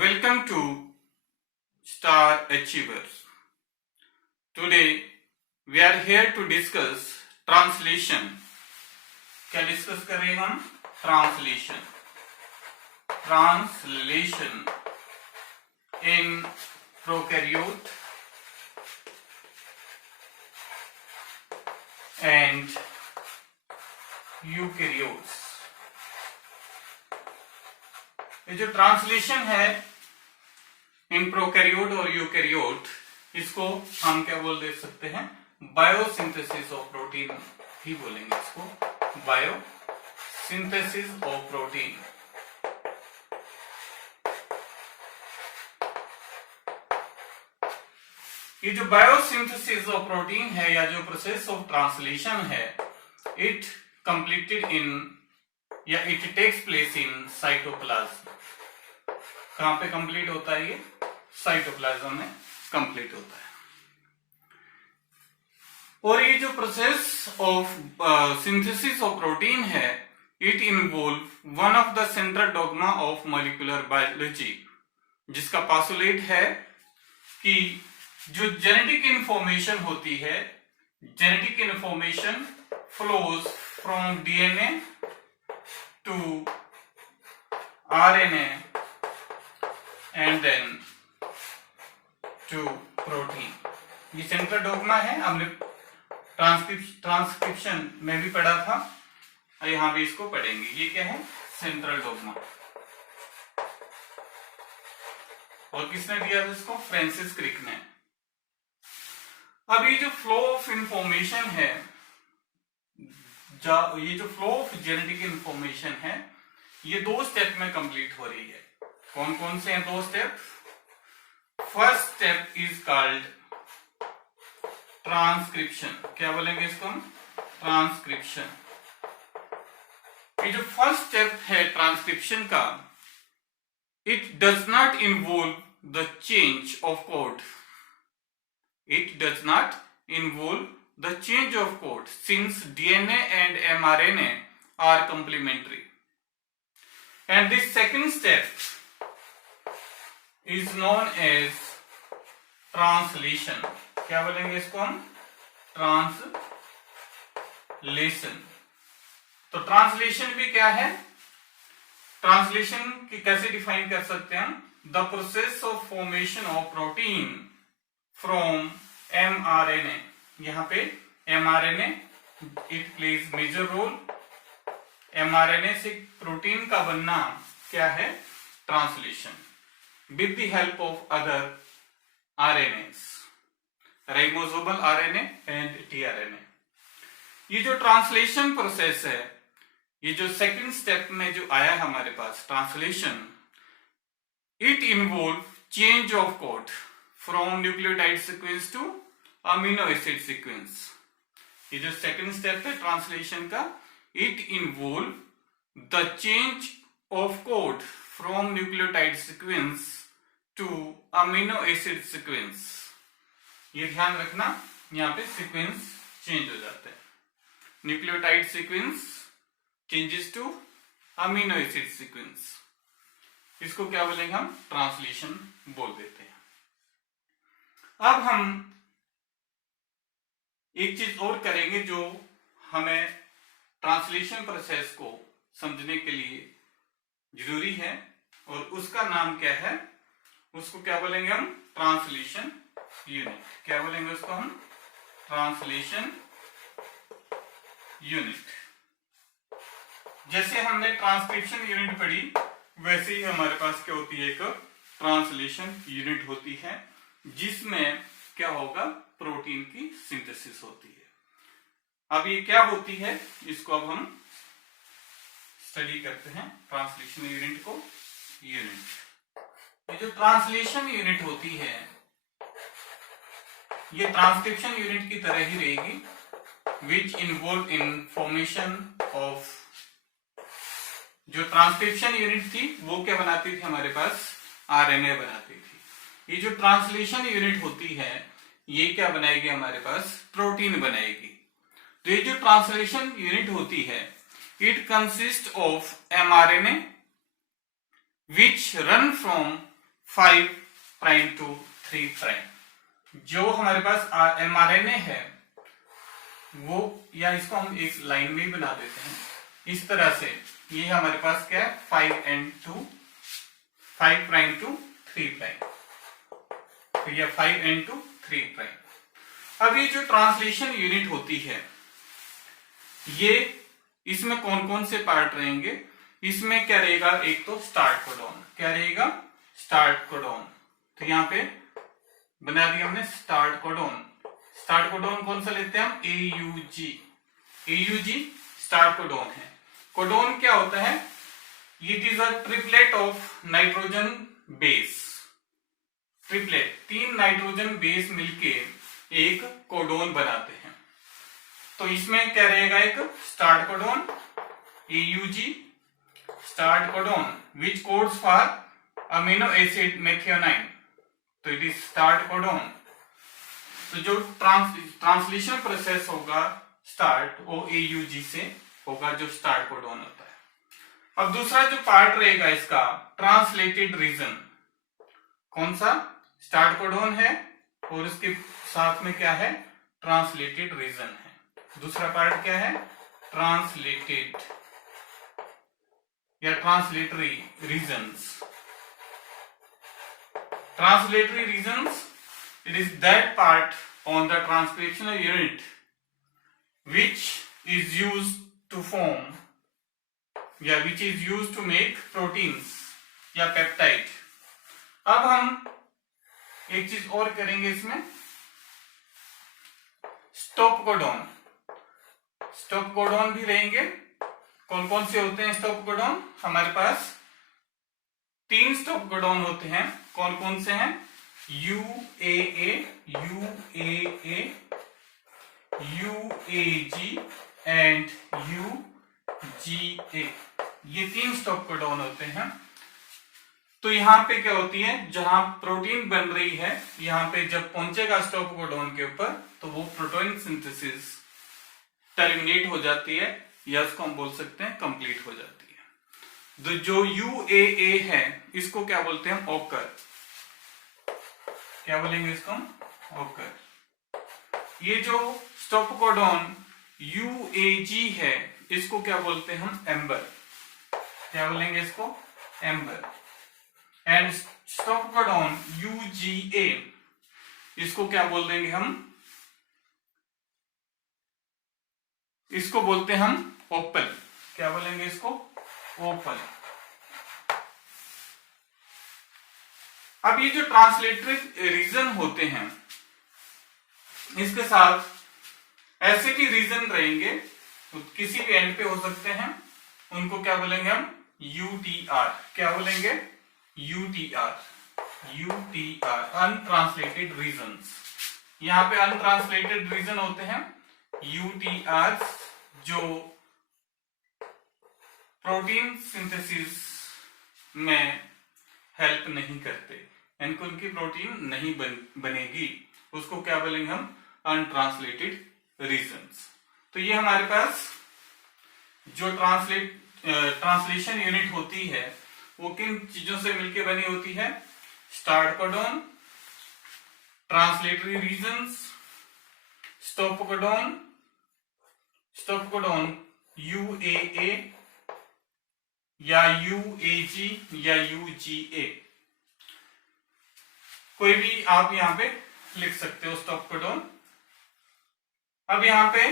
Welcome to Star Achievers. Today we are here to discuss translation. क्या discuss कर रहे हैं हम? Translation. Translation in prokaryote and eukaryotes. ये जो ट्रांसलेशन है इन प्रोकैरियोट और यूकेरियोट, इसको हम क्या बोल दे सकते हैं? बायोसिंथेसिस ऑफ प्रोटीन ही बोलेंगे इसको. Biosynthesis of protein. ये जो बायोसिंथेसिस ऑफ प्रोटीन है या जो प्रोसेस ऑफ ट्रांसलेशन है, इट कंप्लीटेड इन या it takes place in cytoplasm. कहां पे कंप्लीट होता है? ये साइटोप्लाज्म में कंप्लीट होता है. और ये जो process of synthesis of protein है, it involve one of the central dogma of molecular biology, जिसका पासुलेट है कि जो जेनेटिक इंफॉर्मेशन होती है, genetic information flows from DNA to RNA and then to protein. ये सेंट्रल डोग्मा है. हमने ट्रांसक्रिप्शन में भी पढ़ा था और यहां भी इसको पढ़ेंगे. ये क्या है? Central dogma. और किसने दिया था इसको? फ्रांसिस क्रिक ने. अब ये जो फ्लो ऑफ इंफॉर्मेशन है, ये जो फ्लो ऑफ जेनेटिक इंफॉर्मेशन है, ये दो स्टेप में कंप्लीट हो रही है. कौन कौन से हैं दो step? First step is called transcription. क्या बोलेंगे इसको हम? ट्रांसक्रिप्शन. ये जो फर्स्ट स्टेप है ट्रांसक्रिप्शन का, it does not involve the change of code. It does not involve the change of code since DNA and mRNA are complementary. And this second step is known as translation. क्या बोलेंगे इसको हम? Translation. तो translation भी क्या है? Translation की कैसे डिफाइन कर सकते हैं हम? The process of formation of protein from mRNA. यहां पे mRNA it plays major role. MRNA से प्रोटीन का बनना क्या है? Translation. With the help of other RNAs, ribosomal RNA and tRNA. ये जो ट्रांसलेशन प्रोसेस है, ये जो सेकंड स्टेप में जो आया हमारे पास translation, it involve change of code from nucleotide sequence to amino acid sequence. ये जो सेकंड स्टेप है ट्रांसलेशन का, it involve the change of code from nucleotide sequence to amino acid sequence. ये ध्यान रखना, यहां पे सीक्वेंस चेंज हो जाता है. Nucleotide sequence changes to amino acid sequence. इसको क्या बोलेंगे हम? ट्रांसलेशन बोल देते हैं. अब हम एक चीज और करेंगे जो हमें ट्रांसलेशन प्रोसेस को समझने के लिए जरूरी है, और उसका नाम क्या है? उसको क्या बोलेंगे हम? Translation unit. क्या बोलेंगे उसको हम? Translation unit. जैसे हमने ट्रांसक्रिप्शन यूनिट पढ़ी, वैसे ही हमारे पास क्या होती है? एक ट्रांसलेशन यूनिट होती है, जिसमें क्या होगा? प्रोटीन की सिंथेसिस होती है. अब ये क्या होती है, इसको अब हम स्टडी करते हैं. ट्रांसलेशन यूनिट को. यूनिट, ये जो ट्रांसलेशन यूनिट होती है, ये ट्रांसक्रिप्शन यूनिट की तरह ही रहेगी, which involve in formation of. जो ट्रांसक्रिप्शन यूनिट थी वो क्या बनाती थी? हमारे पास आरएनए बनाती थी. ये जो ट्रांसलेशन यूनिट होती है, ये क्या बनाएगी? हमारे पास प्रोटीन बनाएगी. तो ये जो ट्रांसलेशन यूनिट होती है, it consist of mRNA which run from 5 prime to 3 prime. जो हमारे पास mRNA है वो, या इसको हम एक लाइन में ही बना देते हैं इस तरह से, ये हमारे पास क्या है 5 प्राइम टू 3 प्राइम, तो ये 5 टू 3 प्राइम। अब ये जो ट्रांसलेशन यूनिट होती है, ये इसमें कौन कौन से पार्ट रहेंगे? इसमें क्या रहेगा? एक तो स्टार्ट कोडॉन। क्या रहेगा? Start codon. तो यहाँ पे बना दिया हमने स्टार्ट कोडॉन। स्टार्ट कोडॉन कौन सा लेते हैं हम? AUG स्टार्ट कोडॉन है। कोडॉन क्या होता है? It is a triplet of nitrogen base. Triplet, 3 nitrogen base मिलके एक कोडॉन बनाते हैं। तो इसमें क्या रहेगा? एक start codon AUG start codon which codes for amino acid methionine, तो इट इज स्टार्ट कोडॉन। तो जो ट्रांसलेशन प्रोसेस होगा स्टार्ट, वो AUG से होगा, जो स्टार्ट कोडॉन होता है। अब दूसरा जो पार्ट रहेगा इसका, ट्रांसलेटेड रीजन। कौन सा? स्टार्ट कोडॉन है और उसके साथ में क्या है? ट्रांसलेटेड रीजन है। दूसरा पार्ट क्या है? ट्रांसलेटेड या translatory regions. Translatory regions, it is that part on the translational unit which is used to form, which is used to make proteins या पेप्टाइड। अब हम एक चीज और करेंगे इसमें, स्टॉप कोडॉन। स्टॉप कोडॉन भी रहेंगे। कौन कौन से होते हैं स्टॉप कोडॉन? हमारे पास 3 स्टॉप कोडॉन होते हैं। कौन कौन से हैं? UAA, UAA, UAG and UGA। ये 3 स्टॉप कोडॉन होते हैं। तो यहाँ पे क्या होती है? जहां प्रोटीन बन रही है, यहाँ पे जब पहुंचेगा स्टॉप कोडॉन के ऊपर, तो वो प्रोटीन सिंथेसिस टर्मिनेट हो जाती है, या उसको हम बोल सकते हैं कंप्लीट हो जाती है। तो जो UAA है, इसको क्या बोलते हैं? ओकर। क्या बोलेंगे इसको हम? ओकर। ये जो स्टॉप कोडॉन UAG है, इसको क्या बोलते हैं हम? एम्बर। क्या बोलेंगे इसको? Amber. And stop codon UGA, इसको क्या बोल देंगे हम? इसको बोलते हैं हम ओपल। क्या बोलेंगे इसको? ओपल। अब ये जो ट्रांसलेटरी रीजन होते हैं, इसके साथ ऐसे भी रीजन रहेंगे, किसी भी एंड पे हो सकते हैं, उनको क्या बोलेंगे हम? UTR। क्या बोलेंगे? UTR, untranslated regions. यहाँ पे अनट्रांसलेटेड रीजन होते हैं UTR, जो प्रोटीन सिंथेसिस में हेल्प नहीं करते, इनको उनकी प्रोटीन नहीं बनेगी, उसको क्या बोलेंगे हम? Untranslated regions. तो ये हमारे पास जो ट्रांसलेशन यूनिट होती है, वो किन चीजों से मिलकर बनी होती है? Start codon, translatory regions, stop codon UAA या UAG या UGA, कोई भी आप यहां पे लिख सकते हो स्टॉप कोडॉन। अब यहां पे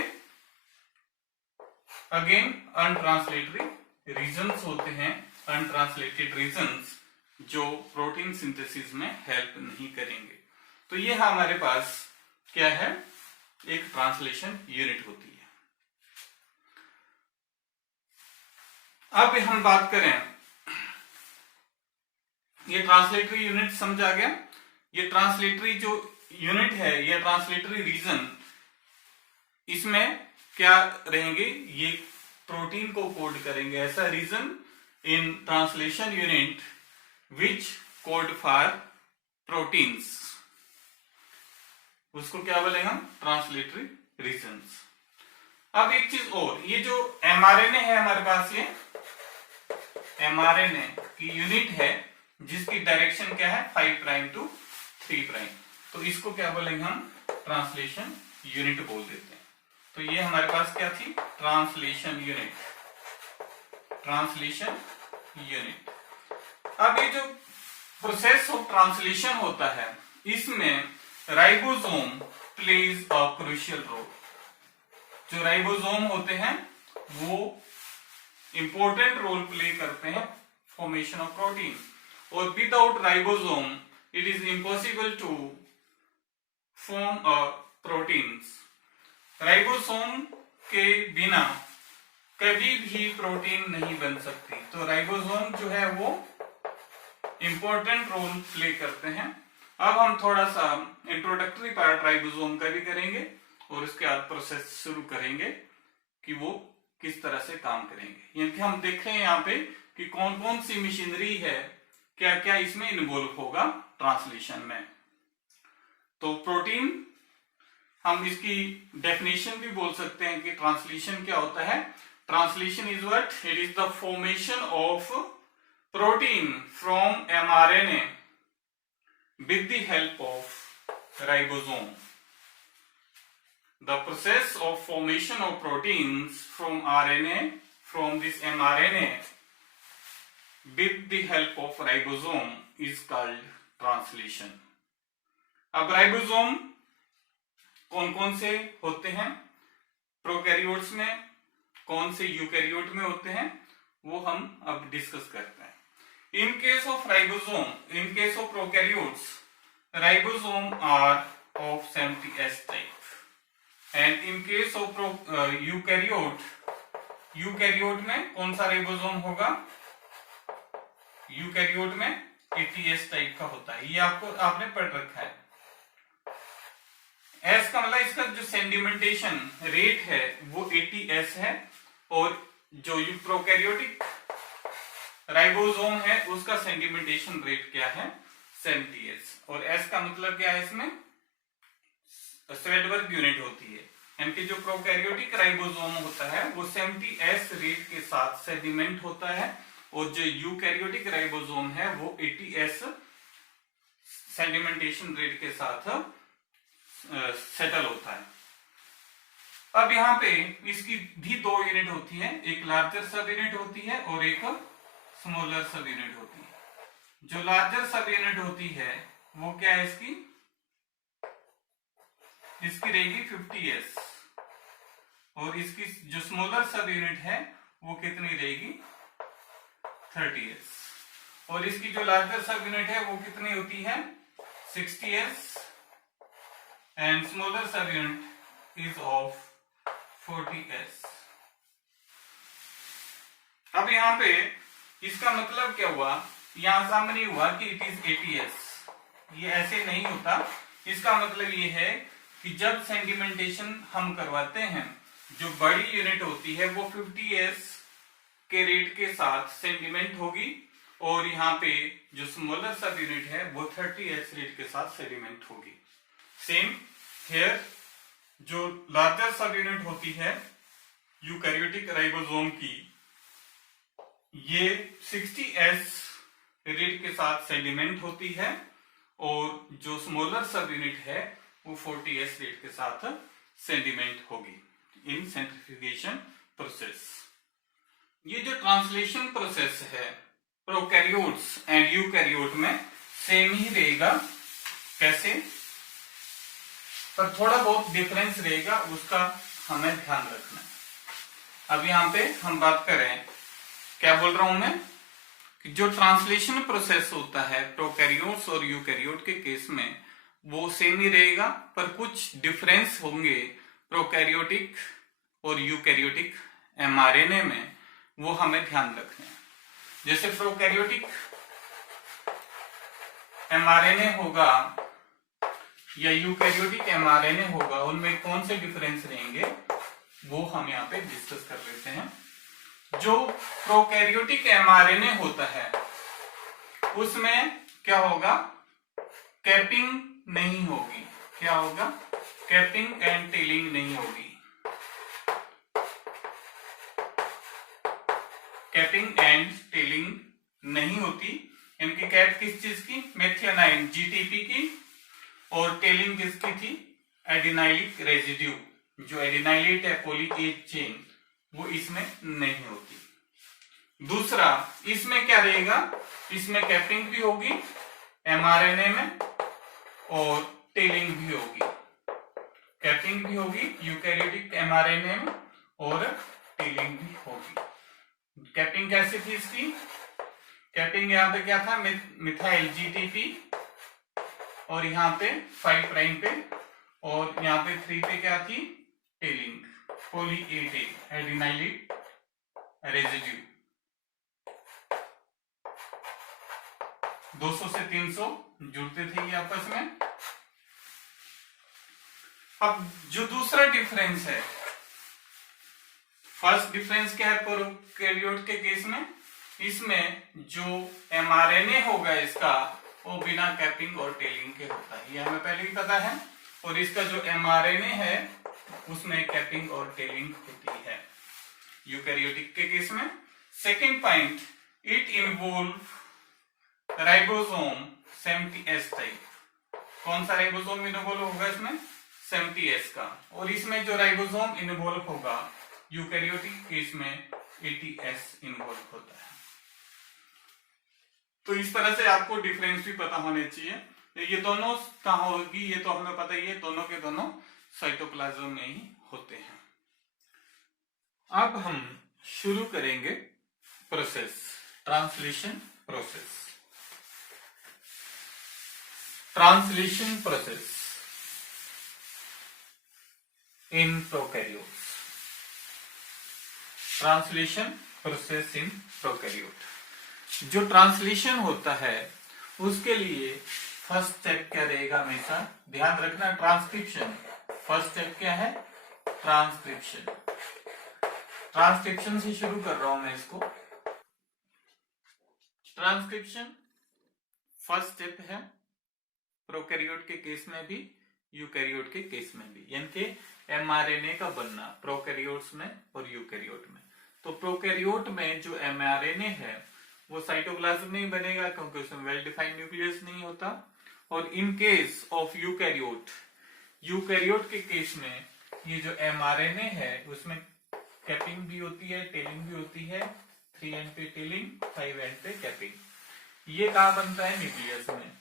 अगेन अनट्रांसलेटरी रीजन्स होते हैं, अनट्रांसलेटेड रीजन्स जो प्रोटीन सिंथेसिस में हेल्प नहीं करेंगे। तो ये हमारे पास क्या है? एक ट्रांसलेशन यूनिट होती है। अब हम बात करें, ये ट्रांसलेटरी यूनिट समझ आ गया। ये ट्रांसलेटरी जो यूनिट है, ये ट्रांसलेटरी रीजन, इसमें क्या रहेंगे? ये प्रोटीन को कोड करेंगे। ऐसा region in translation unit which code for proteins, उसको क्या बोलेंगे हम? Translatory regions. अब एक चीज और, ये जो mRNA है हमारे पास, ये mRNA की यूनिट है, जिसकी डायरेक्शन क्या है 5 प्राइम टू 3 प्राइम। तो इसको क्या बोलेंगे हम, ट्रांसलेशन यूनिट बोल देते हैं। तो ये हमारे पास क्या थी, ट्रांसलेशन यूनिट, ट्रांसलेशन यूनिट। अब ये जो प्रोसेस ऑफ ट्रांसलेशन होता है, इसमें ribosome plays a crucial role. जो राइबोसोम होते हैं वो इंपॉर्टेंट रोल प्ले करते हैं फॉर्मेशन ऑफ प्रोटीन, और without ribosome it is impossible to form a proteins. Ribosome के बिना कभी भी प्रोटीन नहीं बन सकती। तो राइबोसोम जो है वो इंपॉर्टेंट रोल प्ले करते हैं। अब हम थोड़ा सा इंट्रोडक्टरी पार्ट राइबोसोम का भी करेंगे और उसके बाद प्रोसेस शुरू करेंगे कि वो किस तरह से काम करेंगे। यानी कि हम देख रहे हैं यहाँ पे कि कौन कौन सी मशीनरी है, क्या क्या इसमें इन्वॉल्व होगा ट्रांसलेशन में। तो प्रोटीन, हम इसकी डेफिनेशन भी बोल सकते हैं कि ट्रांसलेशन क्या होता है। Translation is what, it is the formation of protein from mRNA with the help of ribosome. The process of formation of proteins from RNA, from this mRNA with the help of ribosome is called translation. अब ribosome कौन कौन से होते हैं prokaryotes में, कौन से eukaryote में होते हैं, वो हम अब डिस्कस करते हैं। In case of ribosome, in case of prokaryotes, ribosome are of 70S type, and in case of eukaryote, eukaryote में कौन सा राइबोसोम होगा, यूकैरियोट में 80S टाइप का होता है। ये आपको आपने पढ़ रखा है। एस का मतलब इसका जो सेडिमेंटेशन रेट है वो 80S है, और जो प्रोकैरियोटिक राइबोसोम है उसका सेडिमेंटेशन रेट क्या है 70S, और एस का मतलब क्या है, इसमें स्वेडबर्ग यूनिट होती है। यानी कि जो प्रोकैरियोटिक राइबोसोम होता है वो 70S रेट के साथ सेडिमेंट होता है, और जो यूकैरियोटिक राइबोसोम है वो 80S सेडिमेंटेशन रेट के साथ सेटल होता है। अब यहाँ पे इसकी भी दो यूनिट होती है, एक लार्जर सब यूनिट होती है और एक स्मॉलर सब यूनिट होती है। जो लार्जर सब यूनिट होती है वो क्या है, इसकी रहेगी 50S, और इसकी जो स्मॉलर सब यूनिट है वो कितनी रहेगी 30S, और इसकी जो लार्जर सब यूनिट है वो कितनी होती है 60S, एंड स्मॉलर सब यूनिट इज ऑफ 40S। अब यहाँ पे इसका मतलब क्या हुआ, यहां सामने हुआ कि इट इज 80S, ये ऐसे नहीं होता। इसका मतलब ये है कि जब सेडिमेंटेशन हम करवाते हैं, जो बड़ी यूनिट होती है वो 50S के रेट के साथ सेडिमेंट होगी, और यहाँ पे जो स्मॉलर सब यूनिट है वो 30S रेट के साथ सेडिमेंट होगी। सेम हियर, जो लार्जर सब यूनिट होती है यूकैरियोटिक राइबोसोम की, ये 60S रेट के साथ सेडिमेंट होती है, और जो स्मॉलर सब यूनिट है वो 40S रेट के साथ सेडिमेंट होगी इन सेंट्रीफ्यूगेशन प्रोसेस। ये जो ट्रांसलेशन प्रोसेस है प्रोकैरियोट्स एंड यूकैरियोट में सेम ही रहेगा, कैसे, पर थोड़ा बहुत डिफरेंस रहेगा, उसका हमें ध्यान रखना है। अब यहाँ पे हम बात करें, क्या बोल रहा हूं मैं, कि जो ट्रांसलेशन प्रोसेस होता है प्रोकैरियोट्स और यूकैरियोट के केस में वो सेम ही रहेगा, पर कुछ डिफरेंस होंगे प्रोकैरियोटिक और यूकैरियोटिक mRNA में, वो हमें ध्यान रखना है। जैसे प्रोकैरियोटिक mRNA होगा या यूकैरियोटिक mRNA होगा, उनमें कौन से डिफरेंस रहेंगे वो हम यहाँ पे डिस्कस कर लेते हैं। जो प्रोकैरियोटिक mRNA होता है उसमें क्या होगा, कैपिंग नहीं होगी। क्या होगा, कैपिंग एंड टेलिंग नहीं होगी। कैपिंग एंड टेलिंग नहीं होती, इनकी कैप किस चीज की, मेथियोनाइन जीटीपी की, और टेलिंग किसकी थी, एडिनाइलिक रेजिड्यू। जो एडिनाइलेट है पॉली ए चेन वो इसमें नहीं होती। दूसरा, इसमें क्या रहेगा, इसमें कैपिंग भी होगी एमआरएनए में और टेलिंग भी होगी। कैपिंग भी होगी यूकैरियोटिक एमआरएनए में और टेलिंग भी होगी। कैपिंग कैसे थी इसकी, कैपिंग यहाँ पे क्या था, मिथाइल जीटीपी, और यहाँ पे 5 प्राइम पे, और यहाँ पे 3 पे क्या थी, tailing, poly A tail adenylic residue. 200 से 300 जुड़ते थे ये आपस में। अब जो दूसरा डिफरेंस है, फर्स्ट डिफरेंस क्या है प्रोकैरियोट के केस में, इसमें जो एमआरएनए होगा इसका वो बिना कैपिंग और टेलिंग के होता है, ये हमें पहले ही पता है। और इसका जो एमआरएनए है उसमें कैपिंग और टेलिंग होती है यूकैरियोटिक के केस में। Second point, it involve ribosome 70S type. कौन सा राइबोसोम इन्वॉल्व होगा इसमें, 70S का, और इसमें जो राइबोसोम इन्वॉल्व होगा यूकैरियोटिक केस में 80S इन्वॉल्व होता है। तो इस तरह से आपको डिफरेंस भी पता होने चाहिए। ये दोनों कहाँ होगी ये तो हमें पता ही है, दोनों के दोनों साइटोप्लाज्म में ही होते हैं। अब हम शुरू करेंगे process, translation process. Translation process in prokaryotes, translation process in prokaryote. जो ट्रांसलेशन होता है उसके लिए फर्स्ट स्टेप क्या रहेगा, हमेशा ध्यान रखना, ट्रांसक्रिप्शन। फर्स्ट स्टेप क्या है, ट्रांसक्रिप्शन। ट्रांसक्रिप्शन से शुरू कर रहा हूं मैं इसको। ट्रांसक्रिप्शन फर्स्ट स्टेप है प्रोकैरियोट के केस में भी यूकैरियोट के केस में भी, यानी कि एमआरएनए का बनना प्रोकैरियोट्स में और यूकैरियोट में। तो प्रोकैरियोट में जो एमआरएनए है वो साइटोप्लाज्म में बनेगा क्योंकि उसमें वेल डिफाइंड न्यूक्लियस नहीं होता। और in case of eukaryote, eukaryote के केस में ये जो एमआरएनए है उसमें कैपिंग भी होती है, टेलिंग भी होती है। 3 एंड पे टेलिंग, 5 एंड पे कैपिंग। ये कहाँ बनता है, न्यूक्लियस में।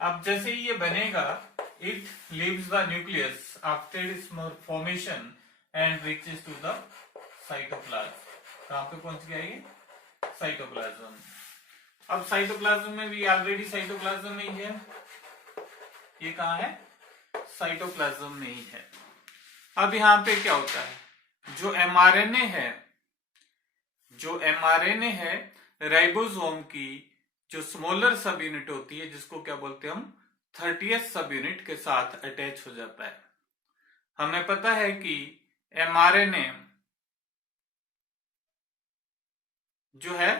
अब जैसे ही ये बनेगा, it leaves the nucleus after its formation and reaches to the cytoplasm. कहाँ पे पहुंच गया ये, साइटोप्लाज्म। अब साइटोप्लाज्म में भी ऑलरेडी साइटोप्लाज्म में ही है, ये कहाँ है, साइटोप्लाज्म में ही है। अब यहाँ पे क्या होता है, जो एमआरएनए है राइबोसोम की जो स्मॉलर सब यूनिट होती है, जिसको क्या बोलते हैं हम, 30th सब यूनिट के साथ अटैच हो जाता है। हमें पता है कि एमआरएनए जो है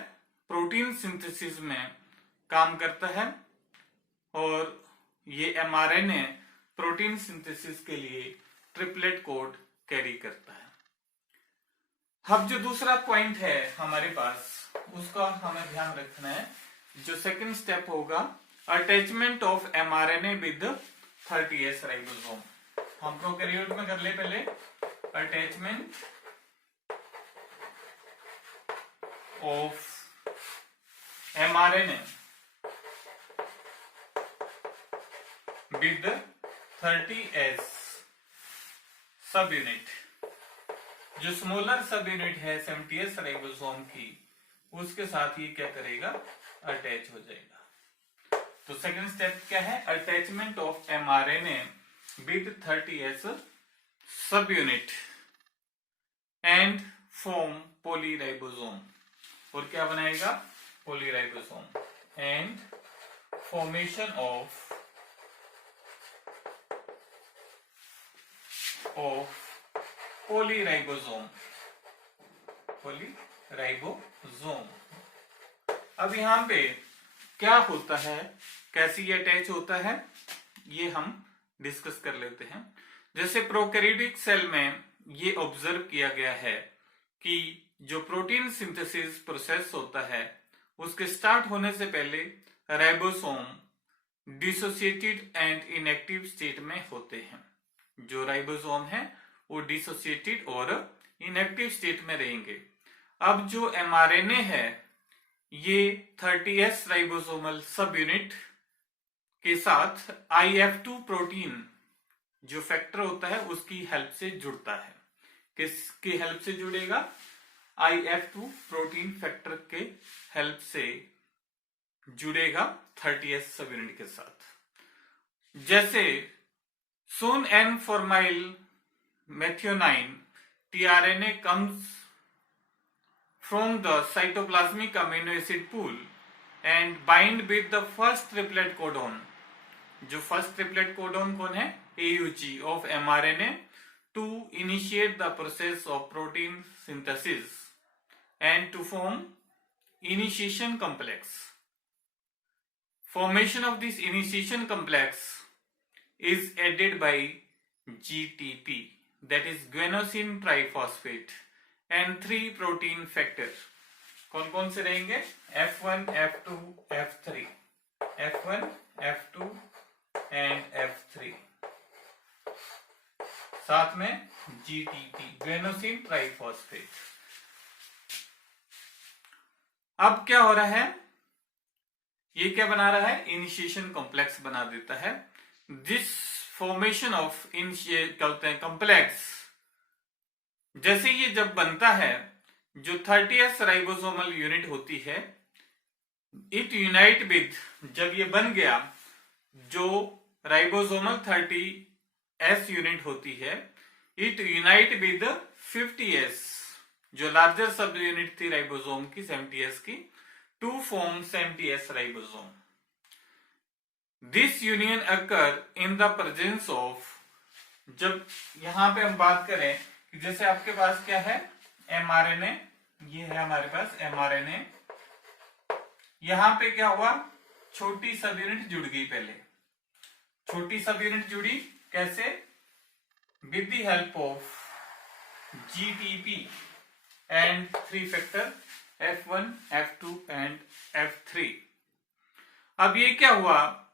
प्रोटीन सिंथेसिस में काम करता है, और ये एमआरएनए प्रोटीन सिंथेसिस के लिए ट्रिपलेट कोड कैरी करता है। अब जो दूसरा पॉइंट है हमारे पास, उसका हमें ध्यान रखना है। जो सेकंड स्टेप होगा, attachment of mRNA with 30S ribosome. हम प्रोकैरियोट में कर ले पहले, attachment of mRNA with 30S सब यूनिट। जो स्मॉलर सब यूनिट है 70S राइबोसोम की, उसके साथ ये क्या करेगा, अटैच हो जाएगा। तो सेकंड स्टेप क्या है, attachment of mRNA with 30S सब यूनिट एंड फॉर्म पॉलीराइबोसोम। और क्या बनाएगा, polyribosome and formation of polyribosome. अब यहां पे क्या होता है, कैसे ये अटैच होता है, ये हम डिस्कस कर लेते हैं। जैसे प्रोकैरियोटिक सेल में ये ऑब्जर्व किया गया है कि जो प्रोटीन सिंथेसिस प्रोसेस होता है उसके स्टार्ट होने से पहले ribosome dissociated and inactive state में होते हैं। जो राइबोसोम है वो डिसोसिएटेड और इनएक्टिव स्टेट में रहेंगे। अब जो mRNA है ये 30S राइबोसोमल सब यूनिट के साथ IF2 प्रोटीन जो फैक्टर होता है उसकी हेल्प से जुड़ता है। किसकी हेल्प से जुड़ेगा? IF2 प्रोटीन फैक्टर के हेल्प से जुड़ेगा 30S सब यूनिट के साथ। जैसे soon N-formyl methionine tRNA comes from the cytoplasmic amino acid pool and bind with the first triplet codon. जो फर्स्ट ट्रिपलेट कोडोन कौन है? AUG of mRNA to initiate the process of protein synthesis and to form initiation complex. Formation of this initiation complex is aided by GTP, that is guanosine triphosphate, and 3 protein factors. कौन कौन से रहेंगे? F1, F2, F3, F1, F2 and F3, साथ में GTP, गुएनोसिन triphosphate. अब क्या हो रहा है? ये क्या बना रहा है? इनिशिएशन कॉम्प्लेक्स बना देता है। दिस फॉर्मेशन ऑफ कहते हैं कॉम्प्लेक्स, जैसे ये जब बनता है, जो 30S राइबोसोमल यूनिट होती है, इट यूनाइट विद, जब ये बन गया, जो राइबोसोमल 30S यूनिट होती है, इट यूनाइट विद 50S जो लार्जर सब यूनिट थी राइबोसोम की 70S की, to form 70S ribosome. This union occur in the presence of, जब यहां पे हम बात करें कि जैसे आपके पास क्या है? mRNA, ये है हमारे पास mRNA, यहां पे क्या हुआ? छोटी सब यूनिट जुड़ गई। पहले छोटी सब यूनिट जुड़ी कैसे? With the help of GTP and 3 factor F1, F2 and F3। अब ये क्या हुआ?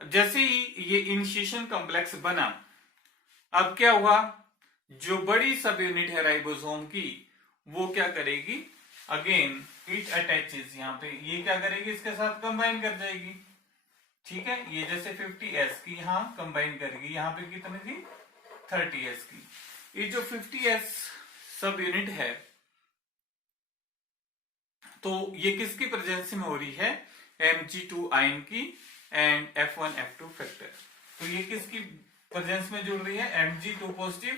जैसे ही ये इनिशिएशन कॉम्प्लेक्स बना, अब क्या हुआ? जो बड़ी सब यूनिट है राइबोसोम की, वो क्या करेगी? अगेन इट अटैचेस, यहाँ पे ये क्या करेगी? इसके साथ कंबाइन कर जाएगी। ठीक है, ये जैसे 50S की यहां कंबाइन करेगी, यहां पे कितनी थी? 30S की। ये जो 50S सब यूनिट है, तो ये किसकी प्रेजेंस में हो रही है? Mg2 आयन की एंड F1, F2 फैक्टर। तो ये किसकी प्रेजेंस में जुड़ रही है? Mg2 positive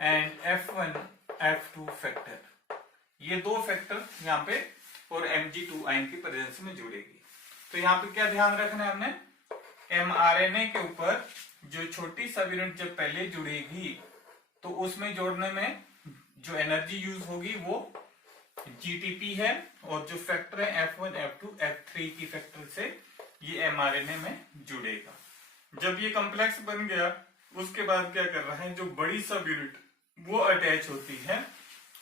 and F1, F2 factor. ये दो फैक्टर यहाँ पे और Mg2 आयन की प्रेजेंस में जुड़ेगी। तो यहाँ पे क्या ध्यान रखना है हमने? mRNA के ऊपर जो छोटी सब यूनिट जब पहले जुड़ेगी, तो उसमें जोड़ने में जो एनर्जी यूज होगी वो GTP है, और जो फैक्टर है F1, F2, F3 की फैक्टर से ये mRNA में जुड़ेगा। जब ये कॉम्प्लेक्स बन गया, उसके बाद क्या कर रहा है? जो बड़ी सब यूनिट वो अटैच होती है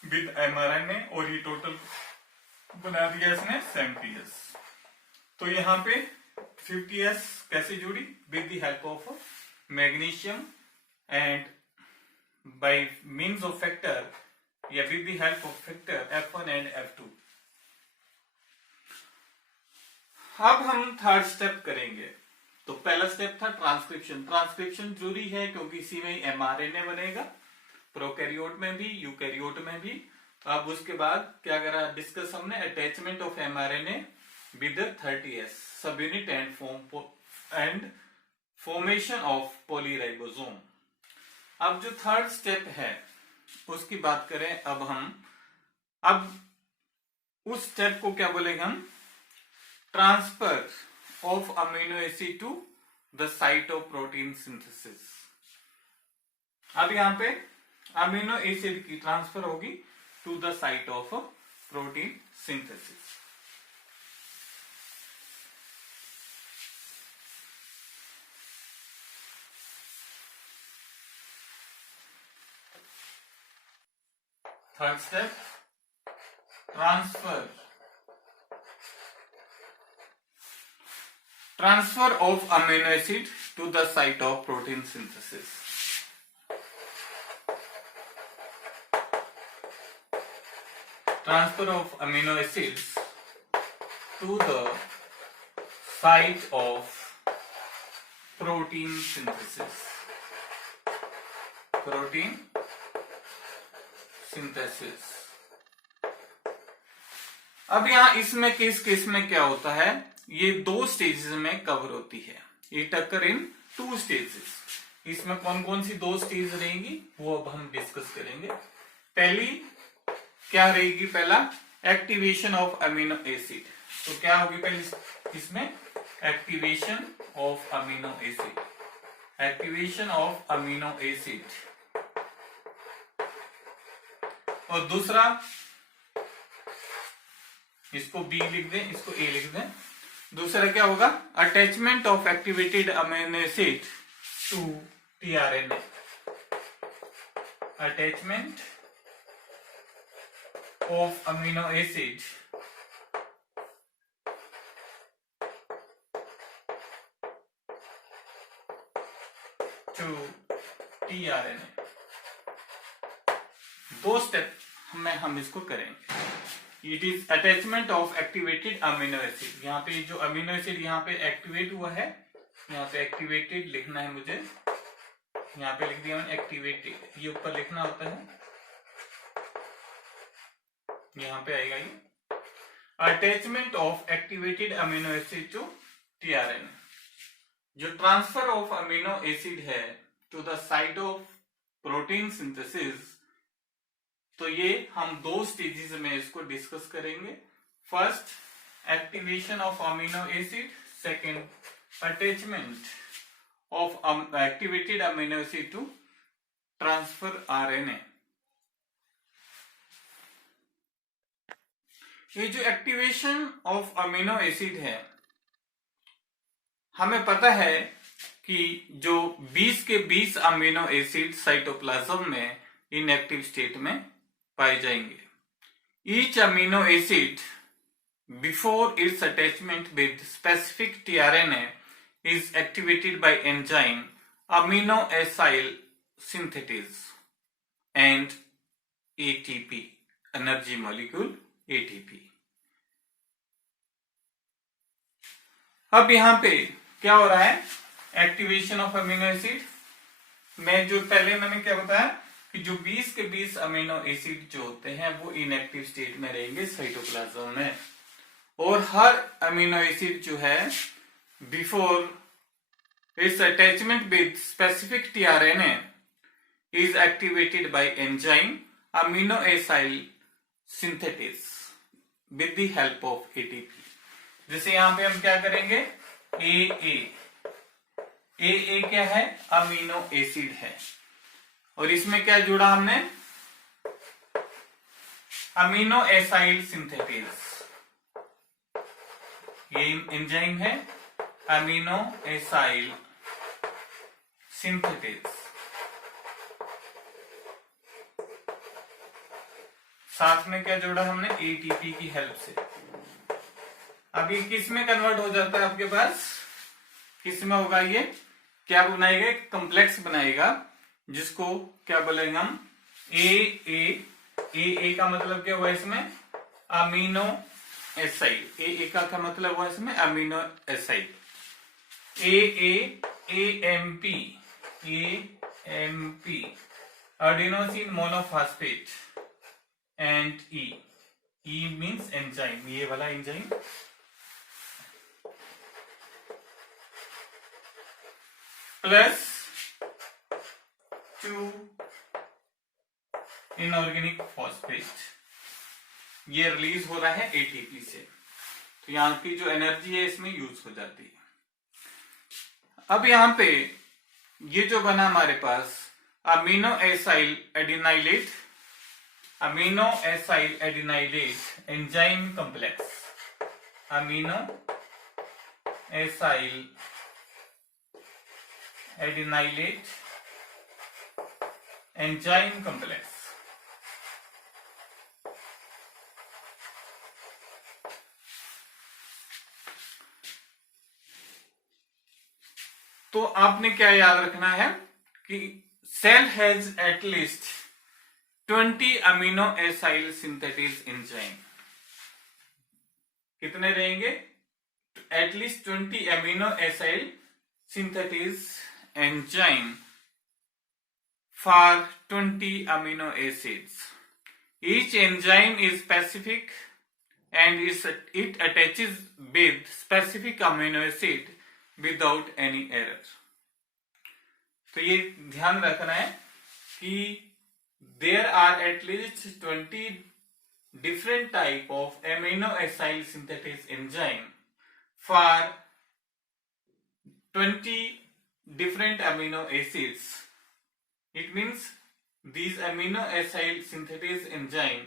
विद mRNA, और ये टोटल बना दिया इसने 70S। तो यहाँ पे 50S कैसे जुड़ी? With the help of magnesium and by means of factor, या with the help of factor F1 and F2। अब हम थर्ड स्टेप करेंगे। तो पहला स्टेप था ट्रांसक्रिप्शन। ट्रांसक्रिप्शन जरूरी है क्योंकि इसी में mRNA बनेगा, प्रोकैरियोट में भी, यूकैरियोट में भी। अब उसके बाद क्या करा? डिस्कस हमने attachment of mRNA with the 30S subunit and formation of polyribosome। अब जो थर्ड स्टेप है उसकी बात करें अब हम, अब उस स्टेप को क्या बोलेंगे हम? Transfer of amino acid to the site of protein synthesis. अब यहां पे अमीनो एसिड की ट्रांसफर होगी to the site of protein synthesis. Third step, transfer transfer of amino acid to the site of protein synthesis. Transfer of amino acids to the site of protein synthesis. Protein synthesis. अब यहां इसमें किस case में क्या होता है, ये 2 stages में कवर होती है. It occur in 2 stages. इसमें कौन कौन सी 2 स्टेज रहेंगी वो अब हम डिस्कस करेंगे. पहली क्या रहेगी, पहला एक्टिवेशन ऑफ अमीनो एसिड. तो क्या होगी पहले इसमें activation of amino acid. Activation of amino acid. और दूसरा, इसको बी लिख दें, इसको ए लिख दें. दूसरा क्या होगा, attachment of activated amino acid to tRNA. Attachment of amino acid to tRNA. 2 step में हम इसको करेंगे. It is attachment of activated amino acid. यहाँ पे जो अमीनो एसिड यहाँ पे एक्टिवेट हुआ है, यहाँ पे एक्टिवेटेड लिखना है मुझे. यहाँ पे लिख दिया मैंने एक्टिवेटेड, ये ऊपर लिखना होता है, यहाँ पे आएगा ये. Attachment of activated amino acid to tRNA. जो ट्रांसफर ऑफ अमीनो एसिड है to the site of protein synthesis, तो ये हम 2 स्टेजेस में इसको डिस्कस करेंगे. First activation of amino acid, second attachment of activated amino acid to transfer RNA. ये जो एक्टिवेशन ऑफ अमीनो एसिड है, हमें पता है कि जो 20 के 20 अमीनो एसिड साइटोप्लाज्म में इनएक्टिव स्टेट में पाए जाएंगे. Each amino acid before it's attachment with specific tRNA is activated by enzyme amino acyl synthetase and ATP, energy molecule ATP. अब यहां पे क्या हो रहा है, एक्टिवेशन ऑफ अमीनो एसिड में जो पहले मैंने क्या बताया कि जो 20 के 20 अमीनो एसिड जो होते हैं वो इनएक्टिव स्टेट में रहेंगे साइटोप्लाज्म में. और हर अमीनो एसिड जो है before it's attachment with specific tRNA is activated by enzyme amino acyl synthetase with the help of ATP. जैसे यहां पे हम क्या करेंगे, ए क्या है, अमीनो एसिड है. और इसमें क्या जुड़ा हमने, अमीनो एसाइल सिंथेटेज. ये एंजाइम है अमीनो एसाइल सिंथेटेज. साथ में क्या जोड़ा हमने, एटीपी की हेल्प से. अब ये किस में कन्वर्ट हो जाता है आपके पास, किस में होगा, ये क्या बनाएगा, कॉम्प्लेक्स बनाएगा जिसको क्या बोलेंगे हम, ए का मतलब क्या हुआ इसमें, अमीनो एसाइल. ए का क्या मतलब हुआ इसमें, amino acyl. AMP adenosine monophosphate and E means enzyme, ये वाला एंजाइम. प्लस 2 इनऑर्गेनिक फॉस्फेट, ये रिलीज हो रहा है एटीपी से. तो यहां की जो एनर्जी है इसमें यूज हो जाती है. अब यहां पे ये जो बना हमारे पास amino acyl adenylate, amino acyl adenylate enzyme complex, amino acyl adenylate enzyme complex. तो आपने क्या याद रखना है कि cell has at least 20 amino acyl synthetase enzyme. कितने रहेंगे? At least 20 amino acyl synthetase enzyme for 20 amino acids. Each enzyme is specific and it attaches with specific amino acid without any error. तो ये ध्यान रखना है कि there are at least 20 different type of amino acyl synthesis enzyme for 20 different amino acids. It means these amino acyl synthesis enzyme,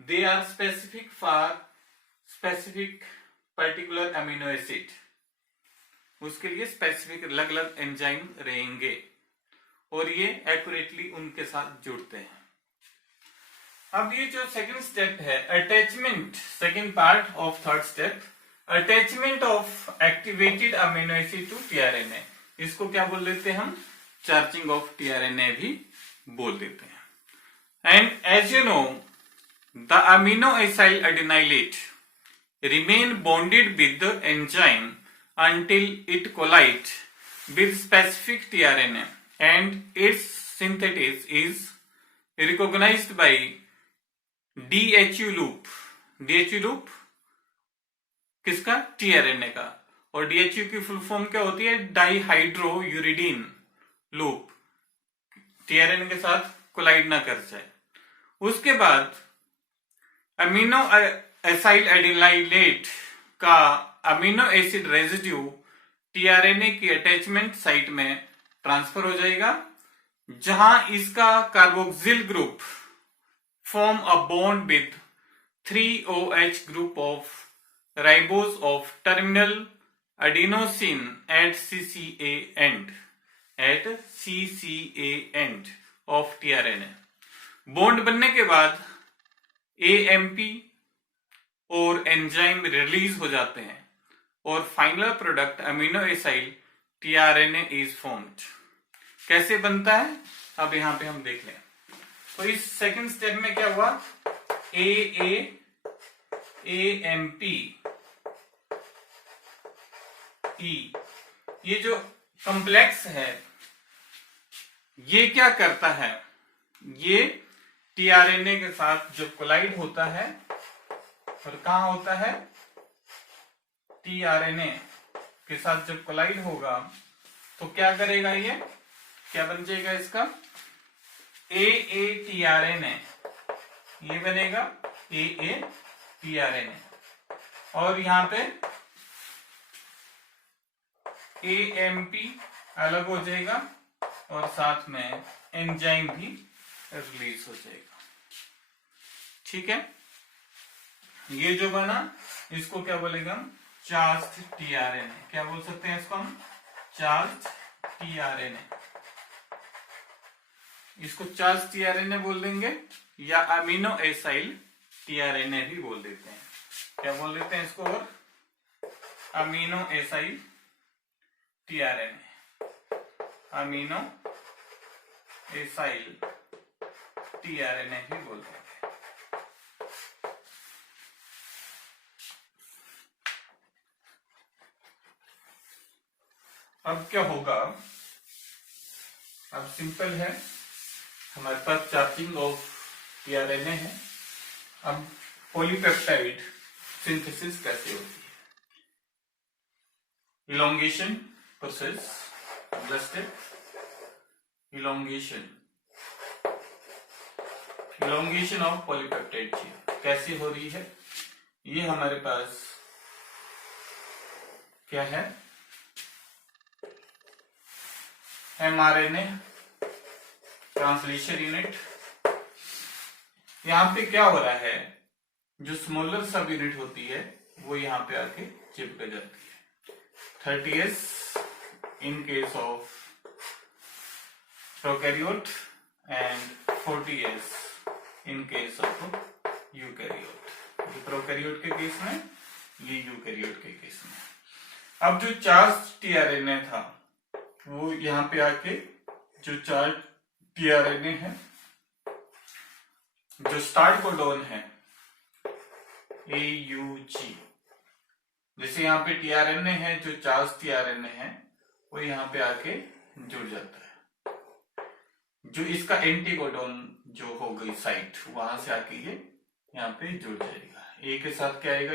they are specific for specific particular amino acid. उसके लिए specific अलग अलग enzyme रहेंगे और ये accurately उनके साथ जुड़ते हैं। अब ये जो सेकंड स्टेप है attachment, second part of third step, attachment of activated amino acid to tRNA, इसको क्या बोल देते हैं हम? चार्जिंग ऑफ टीआरएनए भी बोल देते हैं। And as you know the amino acyl adenylate remain bonded with the enzyme until it collides with specific tRNA and its synthesis is recognized by DHU loop. DHU loop किसका? tRNA का। और DHU की full form क्या होती है? डाइहाइड्रोयूरिडीन loop, tRNA के साथ collide ना कर जाए। उसके बाद अमीनो एसाइल एडिनाइलेट का अमीनो एसिड रेजिड्यू टीआरएनए की अटैचमेंट साइट में ट्रांसफर हो जाएगा, जहां इसका carboxyl group form a bond with 3OH group of ribose of terminal adenosine at CCA end of tRNA. Bond बनने के बाद AMP और एंजाइम रिलीज हो जाते हैं और final product amino acyl tRNA is formed. कैसे बनता है अब यहां पे हम देख लें। तो इस सेकंड स्टेप में क्या हुआ? AMP ये जो कॉम्प्लेक्स है ये क्या करता है? ये टीआरएनए के साथ जब कोलाइड होता है और कहां होता है? टीआरएनए के साथ जब कोलाइड होगा तो क्या करेगा? ये क्या बन जाएगा इसका? AATRNA ये बनेगा AATRNA और यहां पे AMP अलग हो जाएगा और साथ में एंजाइम भी रिलीज हो जाएगा। ठीक है, ये जो बना इसको क्या बोलेंगे हम? Charged tRNA. क्या बोल सकते हैं इसको हम? Charged tRNA. इसको चार्ज टीआरएनए बोल देंगे या अमीनो एसाइल टीआरएनए भी बोल देते हैं। क्या बोल देते हैं इसको? और amino acyl tRNA, amino acyl tRNA भी बोल देते हैं। अब क्या होगा? अब सिंपल है, हमारे पास चार्जिंग ऑफ टीआरएनए है। अब पॉलीपेप्टाइड सिंथेसिस कैसे होती है? इलोंगेशन प्रोसेस, अगला step elongation of polypeptide chain कैसे हो रही है? ये हमारे पास क्या है? mRNA translation unit. यहां पे क्या हो रहा है? जो स्मॉलर सब यूनिट होती है वो यहां पे आके चिपक जाती है। 30s in case of prokaryote and 40s in case of eukaryote. ये प्रोकैरियोट के केस में, ये यूकैरियोट के केस में। अब जो चार्ज टीआरएनए था वो यहाँ पे आके जो 4 टीआरएनए है, जो स्टार्ट कोडोन है AUG, जैसे यहाँ पे टीआरएनए है, जो 4 टीआरएनए है वो यहाँ पे आके जुड़ जाता है। जो इसका एंटी कोडोन जो हो गई साइट, वहां से आके ये यहाँ पे जुड़ जाएगा। ए के साथ क्या आएगा,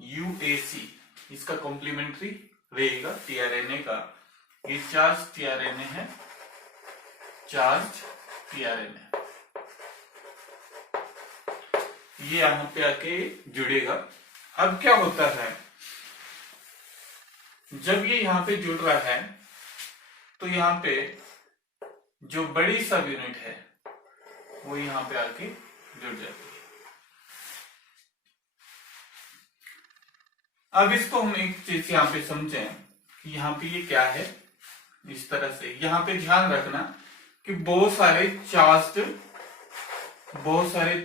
UAC, इसका कॉम्प्लीमेंट्री रहेगा टीआरएनए का। ये चार्ज टीआरएनए है, चार्ज टीआरएनए, ये यहां पे आके जुड़ेगा। अब क्या होता है, जब ये यहां पे जुड़ रहा है तो यहां पे जो बड़ी सब यूनिट है वो यहां पे आके जुड़ जाती है। अब इसको हम एक चीज यहां पे समझें कि यहाँ पे ये क्या है। इस तरह से यहाँ पे ध्यान रखना कि बहुत सारे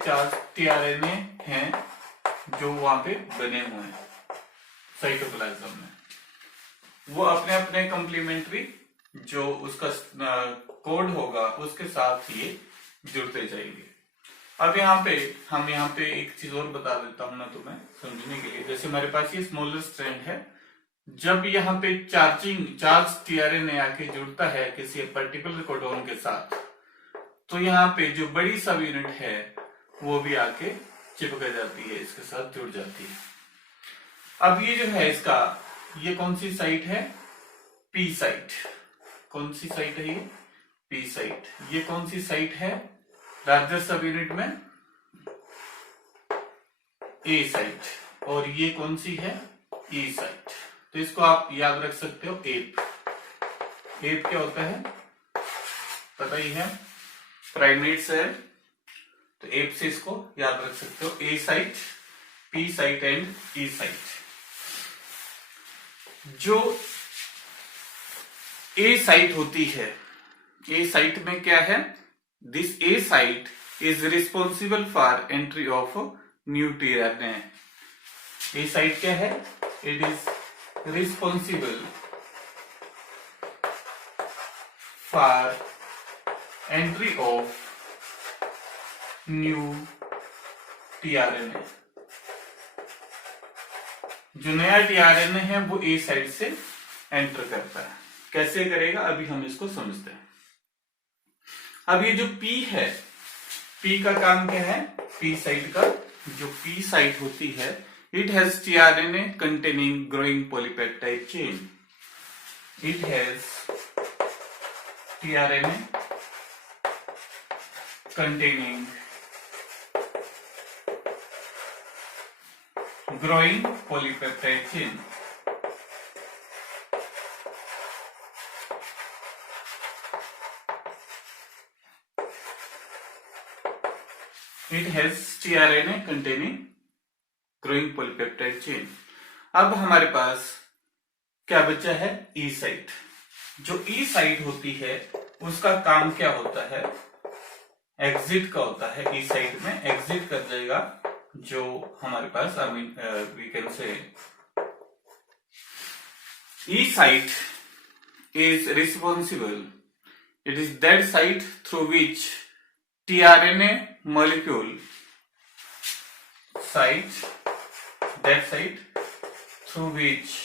चार्ज टीआरएनए हैं जो वहां पे बने हुए हैं साइटोप्लाज्म में। वो अपने अपने कॉम्प्लीमेंट्री जो उसका कोड होगा उसके साथ ये जुड़ते जाएंगे। अब यहाँ पे एक चीज और बता देता हूं मैं तुम्हें समझने के लिए। जैसे हमारे पास ये स्मॉलर स्ट्रैंड है, जब यहाँ पे चार्ज टीआरएनए आके जुड़ता है किसी पर्टिकुलर कोडोन के साथ, तो यहाँ पे जो बड़ी सब यूनिट है वो भी आके चिपक जाती है, इसके साथ जुड़ जाती है। अब ये जो है इसका, ये कौन सी साइट है, पी साइट। कौन सी साइट है ये, पी साइट। ये कौन सी साइट है लार्जर सब यूनिट में, ए साइट। और ये कौन सी है, ई साइट। तो इसको आप याद रख सकते हो एप। एप क्या होता है पता ही है, प्राइमेट्स है, तो एप से इसको याद रख सकते हो, A site, P site and E site. जो ए साइट होती है, ए साइट में क्या है, this A site is responsible for entry of new tRNA. A site क्या है, it is responsible for entry of new tRNA. जो नया टीआरएनए है वो ए साइट से एंटर करता है। कैसे करेगा अभी हम इसको समझते हैं। अब ये जो पी है, पी का काम क्या है, पी साइट का, जो पी साइट होती है, it has tRNA containing growing polypeptide chain. It has tRNA containing growing polypeptide chain. It has tRNA containing growing polypeptide chain. अब हमारे पास क्या बचा है, ई साइट। जो ई साइट होती है उसका काम क्या होता है, एग्जिट का होता है। ई साइट में एग्जिट कर जाएगा जो हमारे पास, we can say E site is responsible. It is that site through which tRNA molecule through which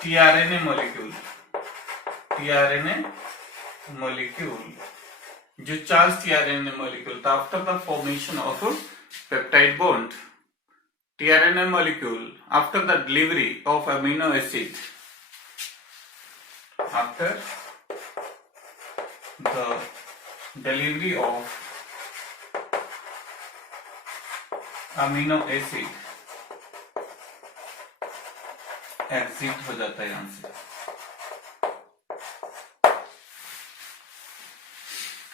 tRNA molecule जो चार्ज tRNA molecule था, after the formation of a peptide bond, tRNA molecule after the delivery of amino acid, after the delivery of amino acid exit हो जाता है यहां से।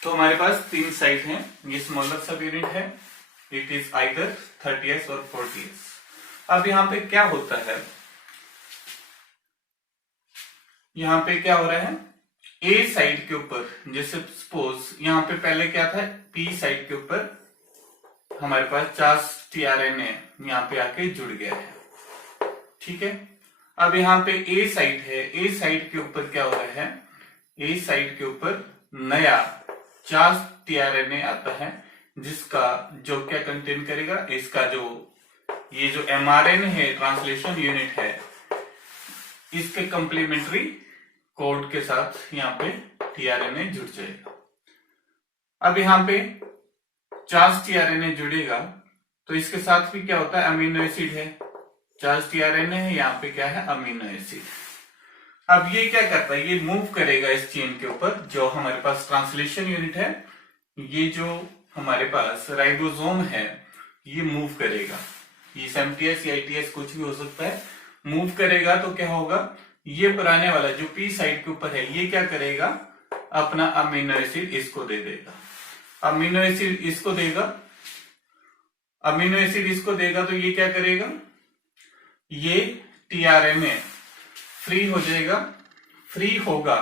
तो हमारे पास 3 site हैं। ये स्मॉलर सब यूनिट है, इट इज आइदर 30s और 40s। अब यहाँ पे क्या होता है, यहाँ पे क्या हो रहा है, ए साइट के ऊपर, जैसे सपोज यहाँ पे पहले क्या था, पी साइट के ऊपर हमारे पास चार्ज टीआरएनए यहाँ पे आके जुड़ गया है। ठीक है, अब यहाँ पे ए साइट है, ए साइट के ऊपर क्या हो रहा है, ए साइट के ऊपर नया चार्ज टीआरएनए आता है, जिसका जो क्या कंटेन करेगा, इसका जो ये जो एमआरएनए है, ट्रांसलेशन यूनिट है, इसके कंप्लीमेंट्री कोड के साथ यहाँ पे टीआरएनए जुड़ जाएगा। अब यहाँ पे चार्ज टीआरएनए जुड़ेगा तो इसके साथ भी क्या होता है, अमीनो एसिड है, चार्ज टीआरएनए है, यहाँ पे क्या है, अमीनो एसिड। अब ये क्या करता है, ये मूव करेगा इस चेन के ऊपर, जो हमारे पास ट्रांसलेशन यूनिट है, ये जो हमारे पास राइबोसोम है, ये मूव करेगा, ये एमटीएस या आईटीएस कुछ भी हो सकता है, मूव करेगा तो क्या होगा, ये पुराने वाला जो पी साइड के ऊपर है, ये क्या करेगा, अपना अमीनो एसिड इसको दे देगा, अमीनो एसिड इसको देगा, अमीनो एसिड इसको देगा तो ये क्या करेगा, ये टीआरएनए फ्री हो जाएगा, फ्री होगा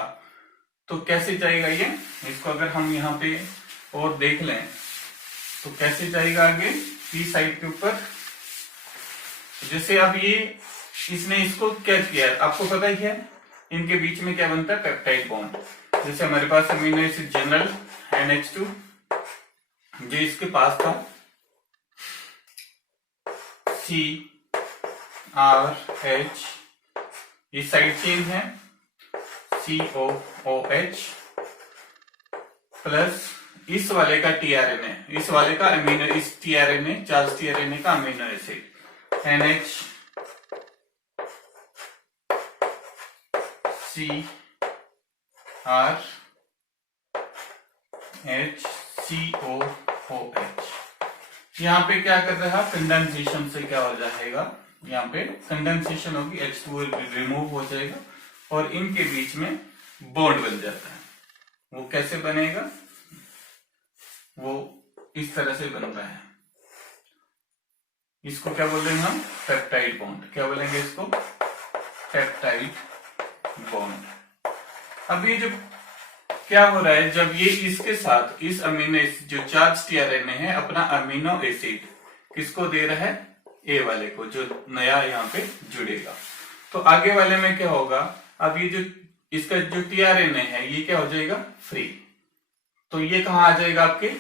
तो कैसे जाएगा ये, इसको अगर हम यहाँ पे और देख लें तो कैसे जाएगा आगे पी साइड के ऊपर। जैसे अब ये इसने इसको क्या किया, आपको पता ही है इनके बीच में क्या बनता है, पेप्टाइड बॉन्ड। जैसे हमारे पास अमीनो एसिड जनरल NH2 जो इसके पास था, CRH, ये साइड चेन है, COOH प्लस इस वाले का टीआरएनए, इस वाले का अमीनो, इस टीआरएनए चार्ज टीआरएनए का अमीनो एसिड NHCRHCOOH। यहाँ पे क्या कर रहा है, कंडेंसेशन से क्या हो जाएगा, यहाँ पे कंडेंसेशन होगी, H2O रिमूव हो जाएगा और इनके बीच में बॉन्ड बन जाता है। वो कैसे बनेगा, वो इस तरह से बन रहा है, इसको क्या बोल रहे हैं हम, पेप्टाइड बॉन्ड। क्या बोलेंगे इसको, पेप्टाइड बॉन्ड। अब ये जो क्या हो रहा है, जब ये इसके साथ इस अमीनो एसिड जो चार्ज टीआरएनए है, अपना अमीनो एसिड किसको दे रहा है, ए वाले को, जो नया यहाँ पे जुड़ेगा, तो आगे वाले में क्या होगा, अब ये जो इसका जो टीआरएनए है, ये क्या हो जाएगा, फ्री। तो ये कहाँ आ जाएगा, आपके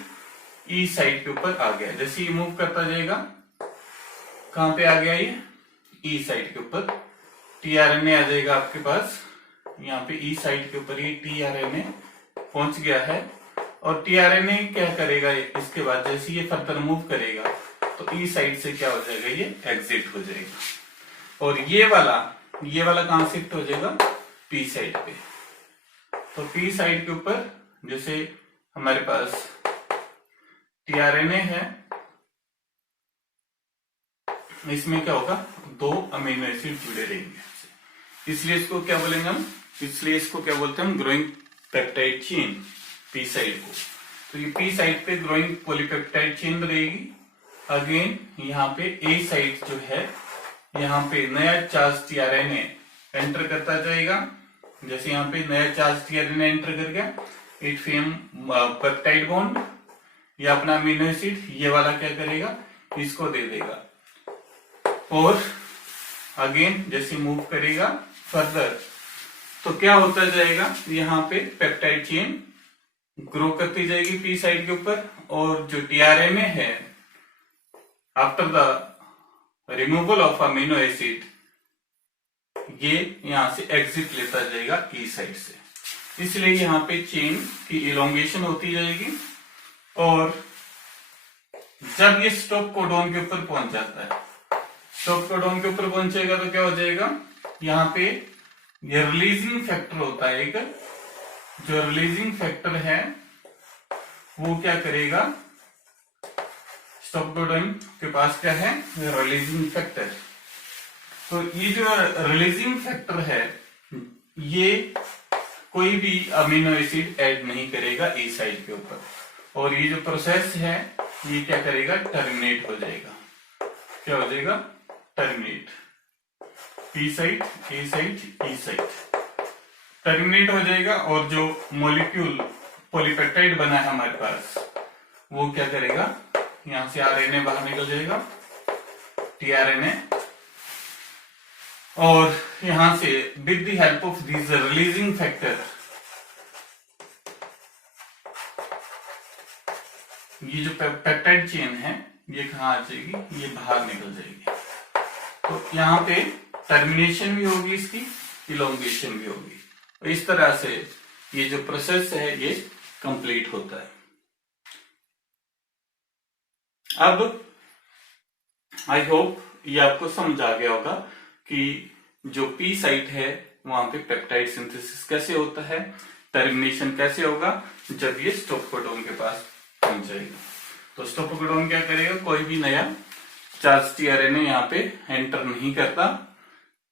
ई साइड के ऊपर आ गया। जैसे ये मूव करता जाएगा, कहां पे आ गया, ये ई साइड के ऊपर टीआरएनए आ जाएगा आपके पास, यहाँ पे ई साइड के ऊपर ये टीआरएनए पहुंच गया है। और टीआरएनए क्या करेगा, इसके बाद जैसे ये फर्दर मूव करेगा तो ई साइड से क्या हो जाएगा, ये एग्जिट हो जाएगा और ये वाला कहां शिफ्ट हो जाएगा, पी साइड पे। तो पी साइड के ऊपर जैसे हमारे पास टीआरएनए है, इसमें क्या होगा, दो अमीनो एसिड जुड़े रहेंगे, इसलिए इसको क्या बोलेंगे हम, इसलिए इसको क्या बोलते हैं हम, growing peptide chain, P side को। तो ये पी साइड पे ग्रोइंग पॉलीपेप्टाइड चेन रहेगी। अगेन यहाँ पे ए साइड जो है, यहाँ पे नया चार्ज टीआरएनए एंटर करता जाएगा। जैसे यहाँ पे नया चार्ज टीआरएनए एंटर कर गया, इट फॉर्म पेप्टाइड बॉन्ड, या अपना अमीनो एसिड ये वाला क्या करेगा, इसको दे देगा और अगेन जैसे मूव करेगा फर्दर तो क्या होता जाएगा, यहाँ पे पेप्टाइड चेन ग्रो करती जाएगी पी साइड के ऊपर, और जो टीआरएनए है after the removal of amino acid, ये यहां से एग्जिट लेता जाएगा ई साइड से। इसलिए यहाँ पे चेन की इलोंगेशन होती जाएगी और जब ये स्टॉप कोडॉन के ऊपर पहुंच जाता है, स्टॉप कोडॉन के ऊपर पहुंचेगा तो क्या हो जाएगा, यहाँ पे ये रिलीजिंग फैक्टर होता है एक, जो रिलीजिंग फैक्टर है वो क्या करेगा, स्टॉप कोडॉन के पास क्या है, रिलीजिंग फैक्टर। तो ये जो रिलीजिंग फैक्टर है, ये कोई भी अमीनो एसिड ऐड नहीं करेगा ए साइड के ऊपर, और ये जो प्रोसेस है ये क्या करेगा, टर्मिनेट हो जाएगा। क्या हो जाएगा, टर्मिनेट, पी साइड, ए साइड, ई साइड टर्मिनेट हो जाएगा, और जो मॉलिक्यूल पॉलीपेप्टाइड बना है हमारे पास वो क्या करेगा, यहां से आरएनए बाहर निकल जाएगा, टीआरएनए, और यहां से with the help of this releasing factor ये जो पेप्टाइड चेन है ये कहां आ जाएगी, ये बाहर निकल जाएगी। तो यहां पे टर्मिनेशन भी होगी, इसकी इलोंगेशन भी होगी। तो इस तरह से ये जो प्रोसेस है ये कंप्लीट होता है। अब आई होप ये आपको समझ आ गया होगा कि जो पी साइट है वहां पे पेप्टाइड सिंथेसिस कैसे होता है, टर्मिनेशन कैसे होगा जब ये स्टॉप कोडॉन के पास पहुंच जाएगा। तो स्टॉप कोडॉन क्या करेगा, कोई भी नया चार्ज टीआरएनए यहाँ पे एंटर नहीं करता,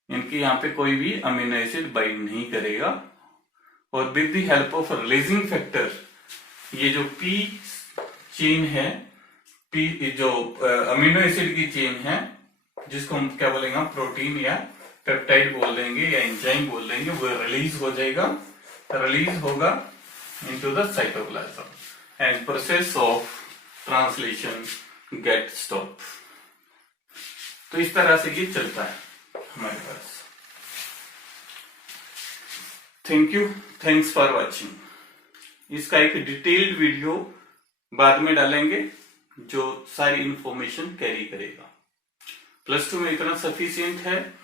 इनकी यहाँ पे कोई भी अमीनो एसिड बाइंड नहीं करेगा, और with the help of releasing factor ये जो पी चेन है, पी जो अमीनो एसिड की चेन है जिसको हम क्या बोलेंगे, प्रोटीन या पेप्टाइड बोल देंगे या एंजाइम बोल देंगे, वो रिलीज हो जाएगा, रिलीज होगा into the cytoplasm and process of translation get stop. तो इस तरह से ये चलता है हमारे पास। Thank you, thanks for watching. इसका एक डिटेल्ड वीडियो बाद में डालेंगे जो सारी इंफॉर्मेशन कैरी करेगा। +2 में इतना सफिशिएंट है।